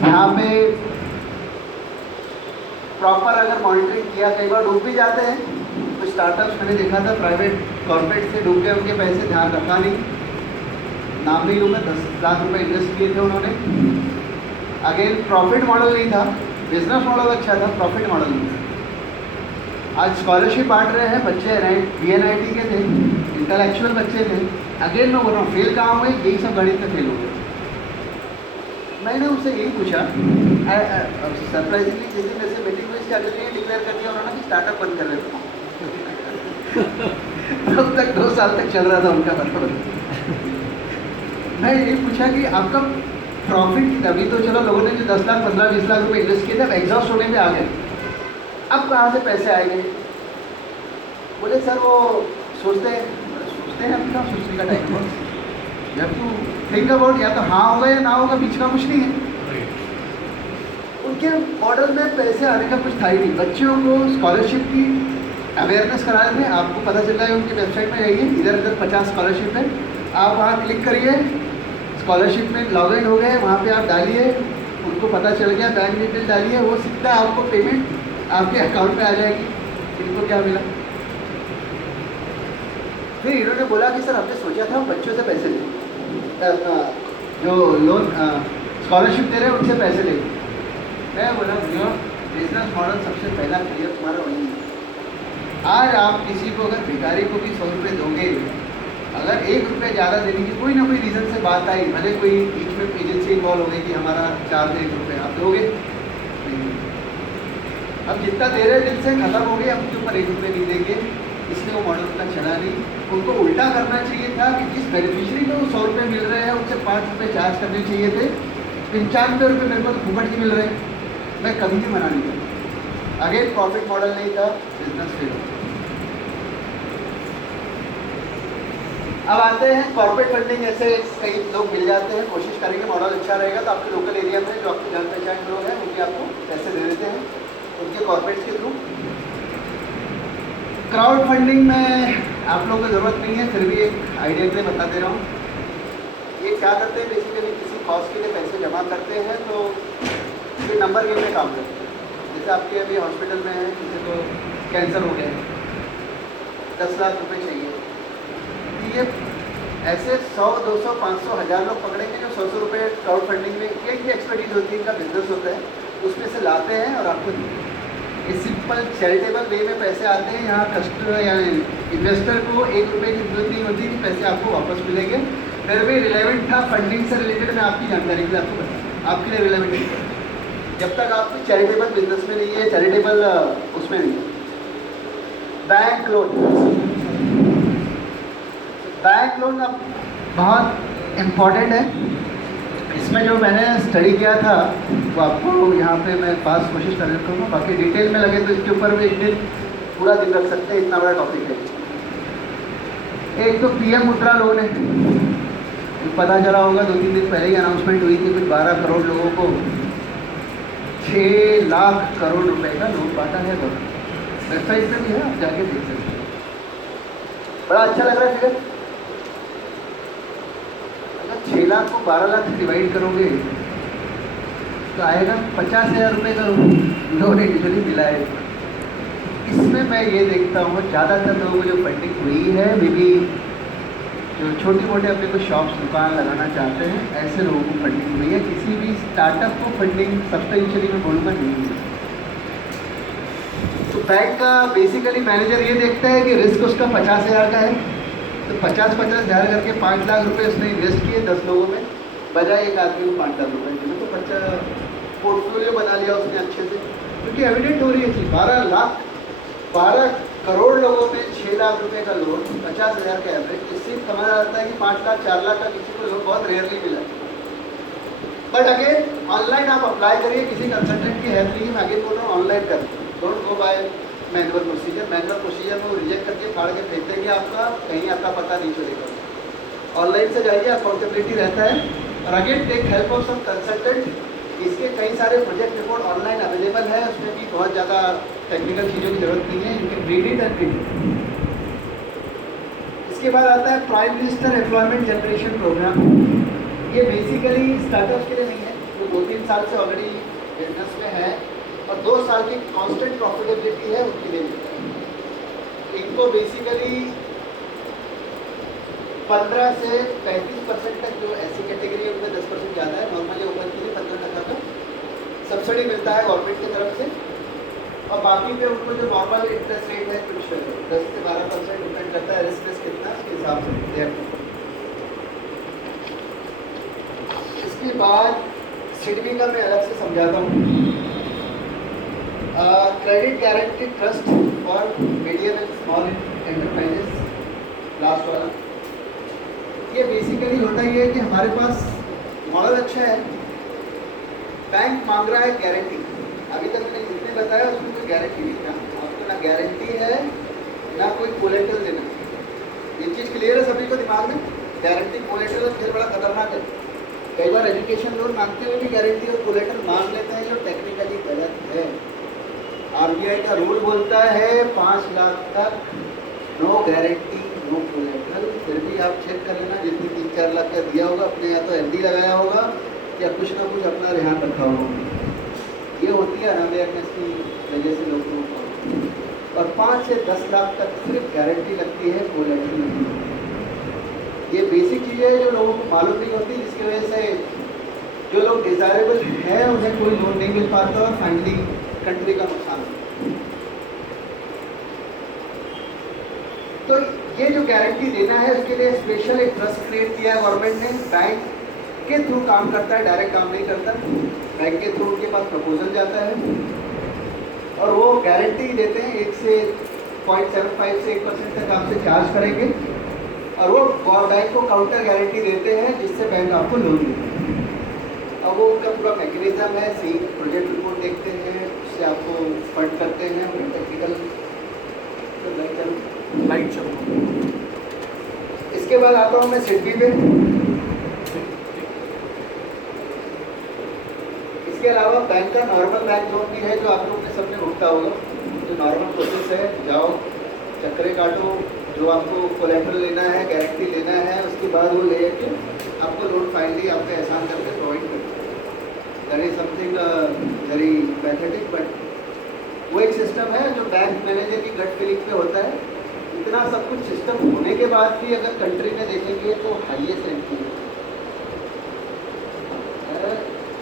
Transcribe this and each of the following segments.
यहाँ पे प्रॉपर अगर मॉनिटरिंग किया, कई बार डूब भी जाते हैं। कुछ स्टार्टअप्स मैंने देखा था प्राइवेट कॉर्पोरेट से डूब गए, उनके पैसे ध्यान रखा नहीं। नाम नहीं लूँगा, 10 लाख रुपए इन्वेस्ट किए थे उन्होंने। अगेन प्रॉफिट मॉडल नहीं था, बिजनेस मॉडल अच्छा था, प्रॉफिट मॉडल नहीं था। आज स्कॉलरशिप बांट रहे हैं बच्चे, BNIT के थे, इंटेलेक्चुअल बच्चे थे। अगेन मैं बोल रहा हूँ, फेल कहाँ हुए, यही सब गणित में फेल हो गए। मैंने उनसे यही पूछा, सरप्राइजिंगली जिस दिन मेरे से मीटिंग हुई इसके अगले दिन डिक्लेयर कर दिया उन्होंने कि स्टार्टअप बंद कर रहे तब तक 2 साल तक चल रहा था उनका बराबर। मैं यही पूछा कि आपका प्रॉफिट, अभी तो चलो लोगों ने जो 10 लाख 15 20 लाख रुपए इन्वेस्ट किए थे, अब एग्जॉस्ट होने में आ गए, अब कहाँ से पैसे आएंगे? बोले सर वो सोचते हैं, अभी कहाँ सोचने का टाइम है, जब तू थिंक अबाउट, या तो हाँ होगा या ना होगा, बीच का कुछ नहीं है। उनके मॉडल में पैसे आने का कुछ था ही नहीं। बच्चों को स्कॉलरशिप की अवेयरनेस करा रहे थे। आपको पता चल रहा है, उनकी वेबसाइट में जाइए, इधर इधर 50 स्कॉलरशिप है, आप वहाँ क्लिक करिए, स्कॉलरशिप में लॉग इन हो गए, वहाँ पे आप डालिए, उनको पता चल गया, बैंक डिटेल डालिए, वो सीधा आपको पेमेंट आपके अकाउंट में आ जाएगी। इनको क्या मिला? फिर इन्होंने बोला कि सर हमने सोचा था हम बच्चों से पैसे लें, जो लोन स्कॉलरशिप दे रहे हैं उनसे पैसे लें। मैं बोला भैया बिजनेस मॉडल सबसे पहला क्लियर तुम्हारा वही है। आज आप किसी को अगर भिखारी को भी 100 रुपये दोगे, अगर 1 रुपये ज़्यादा देने की कोई ना कोई रीज़न से बात आई, भले कोई बीच में एजेंसी इन्वॉल्व हो गई कि हमारा चार्ज 1 रुपये, आप दोगे? अब जितना दे रहे दिल से खत्म हो गए, अब के ऊपर 1 रुपये नहीं देंगे, इसलिए वो मॉडल का चला नहीं। उनको उल्टा करना चाहिए था कि जिस बेनिफिशियरी को 100 रुपये मिल रहे हैं उनसे 5 रुपये चार्ज करने चाहिए थे। 95 रुपये मेरे को तो फुकट के मिल रहे हैं, मैं कभी भी मना नहीं करता। अगेन प्रॉफिट मॉडल नहीं था, बिजनेस फेल। अब आते हैं कॉर्पोरेट फंडिंग। ऐसे कई लोग मिल जाते हैं, कोशिश करेंगे मॉडल अच्छा रहेगा तो आपके लोकल एरिया में जो आपके जान पहचान लोग हैं उनके आपको पैसे दे देते हैं उनके कॉर्पोरेट्स के थ्रू। क्राउड फंडिंग में आप लोगों को ज़रूरत नहीं है, फिर भी एक आइडिया के लिए बता दे रहा हूँ। ये क्या करते हैं, बेसिकली किसी कॉज के लिए पैसे जमा करते हैं, तो ये नंबर गेम में काम करते हैं। जैसे आपके अभी हॉस्पिटल में है, किसी को कैंसर हो गया, 10 लाख रुपए चाहिए, तो ये ऐसे 100, 200, 500, 1000 लोग पकड़ेंगे जो 100 रुपये क्राउड फंडिंग में, ये एक्सपर्टीज होती है, इनका बिजनेस होता है, उसमें से लाते हैं और आपको ये सिंपल चैरिटेबल वे में पैसे आते हैं। यहाँ कस्टमर या इन्वेस्टर को 1 रुपये की जरूरत नहीं होती कि पैसे आपको वापस मिलेंगे। फिर भी रिलेवेंट था, फंडिंग से रिलेटेड मैं आपकी जानकारी के लिए आपको बताऊँ, आपके लिए रिलेवेंट है जब तक आप चैरिटेबल बिजनेस में नहीं है, चैरिटेबल उसमें नहीं है। बैंक लोन अब बहुत इम्पॉर्टेंट है। इसमें जो मैंने स्टडी किया था वो आपको यहाँ पे मैं पास कोशिश करने करूँगा, बाकी डिटेल में लगे तो इसके ऊपर भी एक दिन पूरा दिन रख सकते हैं, इतना बड़ा टॉपिक है। एक तो PM मुद्रा लोन है, पता चला होगा 2-3 दिन पहले ही अनाउंसमेंट हुई थी, कुछ 12 करोड़ लोगों को 6 लाख करोड़ रुपए का लोन बांटा है। वेबसाइट पे भी है, आप जाके देख सकते हैं। बड़ा अच्छा लग रहा है फिगर। 6 लाख को 12 लाख से डिवाइड करोगे तो आएगा 50,000 रुपये का लोन इंडिविजुअली मिला है। इसमें मैं ये देखता हूँ ज़्यादातर लोगों को जो फंडिंग हुई है, वे भी जो छोटे मोटे अपने को शॉप्स दुकान लगाना चाहते हैं, ऐसे लोगों को फंडिंग हुई है। किसी भी स्टार्टअप को फंडिंग सब्सटेंशियली मैं बोलूँगा नहीं है। तो बैंक का बेसिकली मैनेजर ये देखता है कि रिस्क उसका 50,000 का है, तो 50-50 हज़ार करके 5 लाख रुपए उसने इन्वेस्ट किए 10 लोगों में, बजाय एक आदमी को 5 लाख रुपए दिए, तो बच्चा पोर्टफोलियो बना लिया उसने अच्छे से, क्योंकि एविडेंट हो रही है चीज़। 12 करोड़ लोगों में 6 लाख रुपए का लोन, 50,000 का एवरेज, इससे समझ आता है कि 5 लाख 4 लाख का किसी को लोन बहुत रेयरली मिला। बट अगेन ऑनलाइन आप अप्लाई करिए, किसी कंसल्टेंट की हेल्प नहीं, मैं आगे बोल रहा हूँ ऑनलाइन करें, don't go bye manual procedure में वो रिजेक्ट करके फाड़ के फेंक देंगे, आपका कहीं आपका पता नहीं चलेगा। ऑनलाइन से जाइए, अकाउंटेबिलिटी रहता है। और again take help of some consultant, इसके कई सारे प्रोजेक्ट रिपोर्ट ऑनलाइन अवेलेबल है, उसमें भी बहुत ज़्यादा टेक्निकल चीज़ों की जरूरत नहीं है, you can read it and read. इसके बाद आता है prime minister employment generation programme. ये बेसिकली स्टार्टअप्स के लिए नहीं है, वो 2-3 साल से ऑलरेडी बिजनेस में है और 2 साल की कांस्टेंट प्रॉफिटेबिलिटी है, उनके लिए मिलता है। इनको बेसिकली 15 से 35% तक जो ऐसी कैटेगरी है उनमें 10% ज़्यादा है, नॉर्मली ओपन के लिए 15% का सब्सिडी मिलता है गवर्नमेंट की तरफ से, और बाकी पे उनको जो नॉर्मल इंटरेस्ट रेट है कुछ 10 से 12% डिपेंड करता है रिस्क कितना, उसके हिसाब से। इसके बाद सिडबी का मैं अलग से समझाता हूँ। Credit guarantee trust for medium and small enterprises, last वाला। ये बेसिकली होता ही है कि हमारे पास मॉडल अच्छा है, बैंक मांग रहा है गारंटी। अभी तक मैंने जितने बताया उसमें कोई गारंटी नहीं था, आपको ना गारंटी है ना कोई कोलेटरल देना। ये चीज़ क्लियर है सभी को दिमाग में, गारंटी कोलेटरल फिर बड़ा खतरनाक है। कई बार एजुकेशन लोन मांगते हुए भी गारंटी और कोलेटरल मांग लेते हैं, जो टेक्निकली गलत है। आरबीआई का रूल बोलता है 5 लाख तक नो गारंटी नो कोलेटरल। फिर भी आप चेक कर लेना, जितनी 3-4 लाख का दिया होगा अपने, या तो एफडी लगाया होगा या कुछ ना कुछ अपना रेहान रखा होगा। ये होती है अवेयरनेस की वजह से लोगों को। और 5 से 10 लाख तक सिर्फ गारंटी लगती है, कोलेटरल नहीं होती। ये बेसिक चीज़ें हैं जो लोगों को मालूम नहीं होती, जिसकी वजह से जो लोग डिज़ायरेबल हैं उन्हें कोई लोन नहीं मिल पाता और फाइनली कंट्री का नुकसान होता है। तो ये जो गारंटी देना है उसके लिए स्पेशल एक ट्रस्ट क्रिएट किया है गवर्नमेंट ने। बैंक के थ्रू काम करता है, डायरेक्ट काम नहीं करता। बैंक के थ्रू उनके पास प्रपोजल जाता है और वो गारंटी देते हैं। 1 से 0.75 से 1% तक आपसे चार्ज करेंगे और वो बैंक को काउंटर गारंटी देते हैं, जिससे बैंक आपको लोन देते हैं। अब वो उनका पूरा मैकेनिज्म है, सी प्रोजेक्ट रिपोर्ट देखते हैं, उससे आपको फंड करते हैं, फिर टेक्निकल लाइट चलो। इसके बाद आता हूँ मैं सिडबी पे। इसके अलावा बैंक का नॉर्मल बैंक लोन भी है, जो आप लोग ने सबने भुगता होगा। जो नॉर्मल प्रोसेस है, जाओ चक्करे काटो, जो आपको कोलेटरल लेना है, गारंटी लेना है, उसके बाद वो ले के आपको लोन फाइनली आपको एहसान करके प्रोवाइड करते हैं। That is something very pathetic, but वो एक सिस्टम है जो बैंक मैनेजर की गट फीलिंग पे होता है। इतना सब कुछ सिस्टम होने के बाद भी अगर कंट्री में देखेंगे तो हाईएस्ट रैंक है।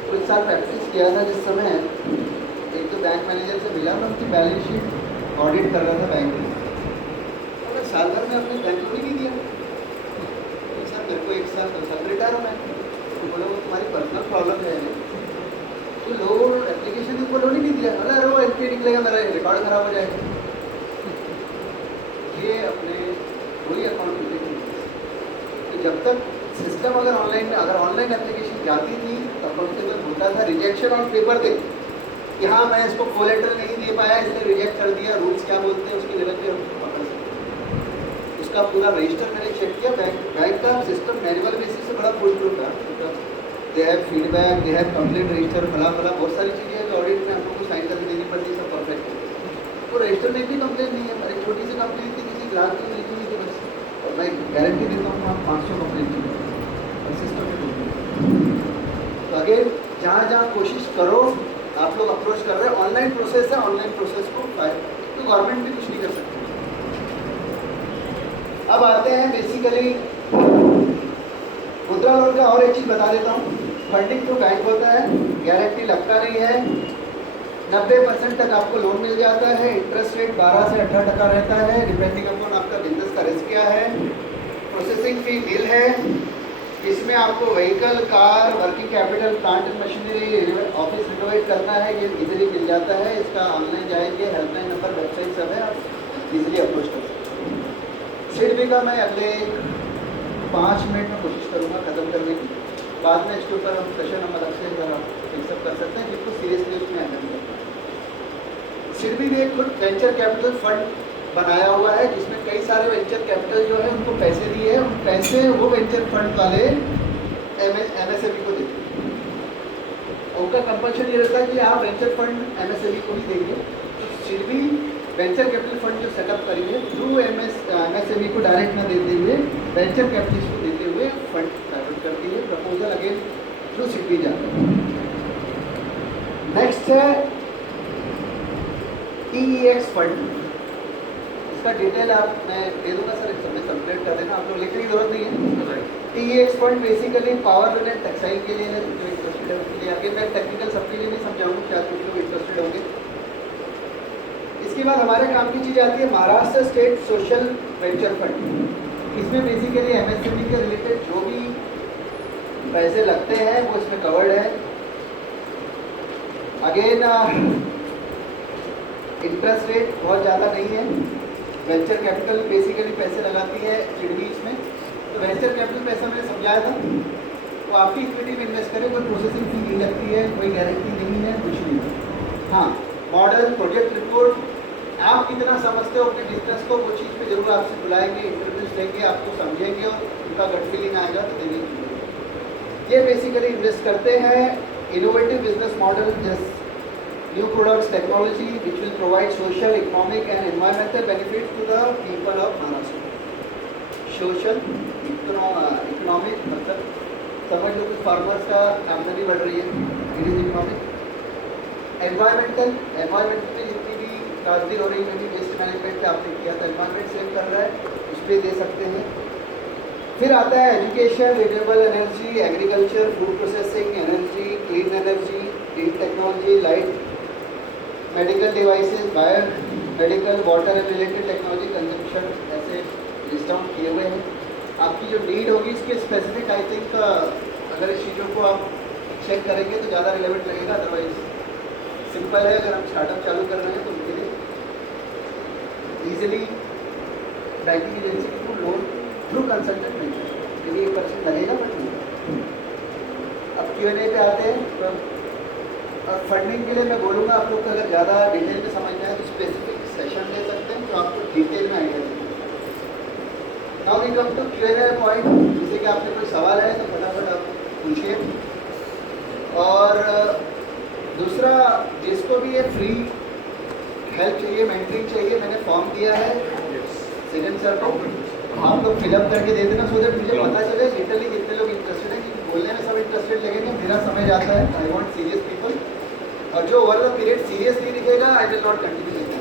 कुछ साल प्रैक्टिस किया था, जिस समय एक तो बैंक मैनेजर से मिला, मैं उनकी बैलेंस शीट ऑडिट कर रहा था बैंक में। और साल भर में अपने बैंक को भी नहीं दिया। सर मेरे को 1 साल 2 साल रिटायर होना है। तो बोला वो तुम्हारी पर्सनल प्रॉब्लम है, तो लोग एप्लीकेशन को लोन ही नहीं दिया। अरे वो एनपीए निकलेगा, मेरा रिकॉर्ड खराब हो जाएगा। ये अपने वही अकाउंटेबिलिटी। तो जब तक सिस्टम अगर ऑनलाइन एप्लीकेशन जाती थी तब कम से कम होता था रिजेक्शन ऑन पेपर दे कि हाँ मैं इसको कोलेटरल नहीं दे पाया, इसने रिजेक्ट कर दिया। रूल्स क्या बोलते हैं उसके लेवल पे पकड़ सकते। उसका पूरा रजिस्टर मैंने चेक किया। बैंक का सिस्टम मैनुअल बेसिस से बड़ा फुल प्रूफ था। They have feedback, they have complete register, फला बहुत सारी चीज़ें हैं जो ऑडिट में हम लोग को साइन करके देनी पड़ती है, सब परफेक्ट है। तो रजिस्टर में भी कंप्लेन नहीं है। एक छोटी सी कंप्लेन थी, किसी ग्राहक की मिली हुई थी बस, और मैं गारंटी देता हूँ आप 500 कंप्लेन की सिस्टम में। तो अगेन जहाँ कोशिश करो, आप लोग अप्रोच कर रहे हैं, ऑनलाइन प्रोसेस है, ऑनलाइन प्रोसेस को तो गवर्नमेंट भी कुछ नहीं कर सकती। अब आते हैं बेसिकली मुद्रा लोन का। और एक चीज़ बता देता हूँ, फंडिंग थ्रू बैंक होता है, गारंटी लगता नहीं है, 90% तक आपको लोन मिल जाता है। इंटरेस्ट रेट 12 से 18% रहता है, डिपेंडिंग अपॉन आपका बिजनेस का रिस्क क्या है। प्रोसेसिंग फी निल है। इसमें आपको vehicle, car, working capital, plant and machinery, office renovate करना है, ये इजीली मिल जाता है। इसका ऑनलाइन जाएंगे, हेल्पलाइन नंबर, वेबसाइट सब है, आप इजीली अप्रोच कर सकते हैं। सिडबी का मैं अगले 5 मिनट में कोशिश करूँगा ख़त्म करने की। बाद में इसके ऊपर हम सेशन हम अलग से फिक्सअप कर सकते हैं, जिसको सीरियसली उसमें हैंडल करना है। सिडबी ने खुद वेंचर कैपिटल फंड बनाया हुआ है, जिसमें कई सारे वेंचर कैपिटल जो है उनको पैसे दिए हैं। उन पैसे वो वेंचर फंड वाले एमएसएमई को देते हैं। उनका कंपल्शन ये रहता है कि आप वेंचर फंड एमएसएमई को ही देंगे। तो सिडबी वेंचर कैपिटल फंड जो सेटअप करी है, थ्रू एमएसएमई को डायरेक्ट न देते हुए वेंचर कैपिटलिस्ट को देते हुए फंड प्राइवेट करती है। प्रपोजल अगेन थ्रू सिडबी जाता है। नेक्स्ट है TEX फंड। इसका डिटेल आप मैं दे दूंगा सर, एक सबमिट कंप्लीट कर देना, आप लोग लिखने की जरूरत नहीं है। TEX fund basically power related textile के लिए है, जो इंटरेस्टेड है उसके लिए। आगे मैं टेक्निकल सबके लिए नहीं समझाऊंगा, शायद कुछ लोग इंटरेस्टेड होंगे। इसके बाद हमारे काम की चीज़ आती है Maharashtra state social venture fund. इसमें बेसिकली MSME के रिलेटेड जो भी पैसे लगते हैं वो इसमें कवर्ड है। अगेन इंटरेस्ट रेट बहुत ज़्यादा नहीं है। वेंचर कैपिटल बेसिकली पैसे लगाती है चिड़वी इसमें। तो वेंचर कैपिटल पैसा मैंने समझाया था, तो आपकी इक्विटी में इन्वेस्ट करें, कोई प्रोसेसिंग फी नहीं लगती है, कोई गारंटी नहीं है, कुछ नहीं है। हाँ, मॉडल प्रोजेक्ट रिपोर्ट आप कितना समझते हो अपने बिजनेस को, वो चीज़ पे जरूर आपसे बुलाएंगे, इंटरव्यूज लेंगे, आपको समझेंगे और उनका गट फीलिंग आएगा तो देने की। ये बेसिकली इन्वेस्ट करते हैं इनोवेटिव बिजनेस मॉडल, जैसे new products technology which will provide social economic and environmental benefit to the people of Maharashtra. Social economic मतलब समझ लो कि फार्मर्स का आमदनी बढ़ रही है, इट इज इकोनॉमिक। एनवायरमेंटल में जितनी भी त्रासदी हो रही है, वेस्ट मैनेजमेंट पे आपने किया था, एनवायरमेंट सेव कर रहा है, उस पर दे सकते हैं। फिर आता है education, renewable energy, agriculture, food processing, energy, clean energy, green technology, light, medical devices, bio medical, water and related technology consumption, ऐसे लिस्ट आउट किए हुए हैं। आपकी जो नीड होगी इसके स्पेसिफिक आई थिंक अगर इस चीज़ों को आप चेक करेंगे तो ज़्यादा रिलेवेंट लगेगा। अदरवाइज सिंपल है, अगर हम स्टार्टअप चालू कर रहे हैं तो उनके लिए ईजिली बैंकिंग एजेंसी के थ्रू लोन थ्रू कंसल्टेंट मिल जाए, यदि 1% लगेगा बट नहीं। अब Q&A पे आते हैं। तो और फंडिंग के लिए मैं बोलूँगा आप लोग को अगर ज़्यादा डिटेल में समझना है तो स्पेसिफिक सेशन ले सकते हैं, तो आपको डिटेल में आइडिया देंगे। Now we come to Q&A point. जैसे कि आपके कोई सवाल है तो फटाफट आप पूछिए। और दूसरा, जिसको भी ये फ्री हेल्प चाहिए, मेंटरिंग चाहिए, मैंने फॉर्म दिया है सेकंड सर को, आप लोग फिलअप करके दे देना, सो दैट मुझे पता चले लिटरली कितने लोग इंटरेस्टेड हैं। क्योंकि बोलने में सब इंटरेस्टेड लगेंगे, मेरा समय जाता है, आई वांट सीरियस पीपल। और जो ओवर द पीरियड सीरियस नहीं दिखेगा, आई विल नॉट कंटिन्यू करना।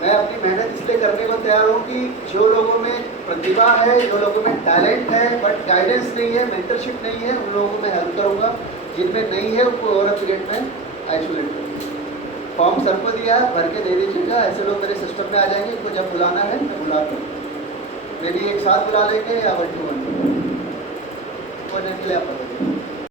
मैं अपनी मेहनत इसलिए करने को तैयार हूँ कि जो लोगों में प्रतिभा है, जो लोगों में टैलेंट है बट गाइडेंस नहीं है, मेंटरशिप नहीं है, उन लोगों को मैं हेल्प करूँगा। जिनमें नहीं है उनको ओवर द पीरियड में आइसोलेट करूँगा। फॉर्म सर को दिया, भर के दे दीजिएगा। ऐसे लोग मेरे सिस्टम में आ जाएंगे, उनको जब बुलाना है मैं बुलाता हूँ। मे भी एक साथ बुला लेंगे या 1 to 1 के लिए आप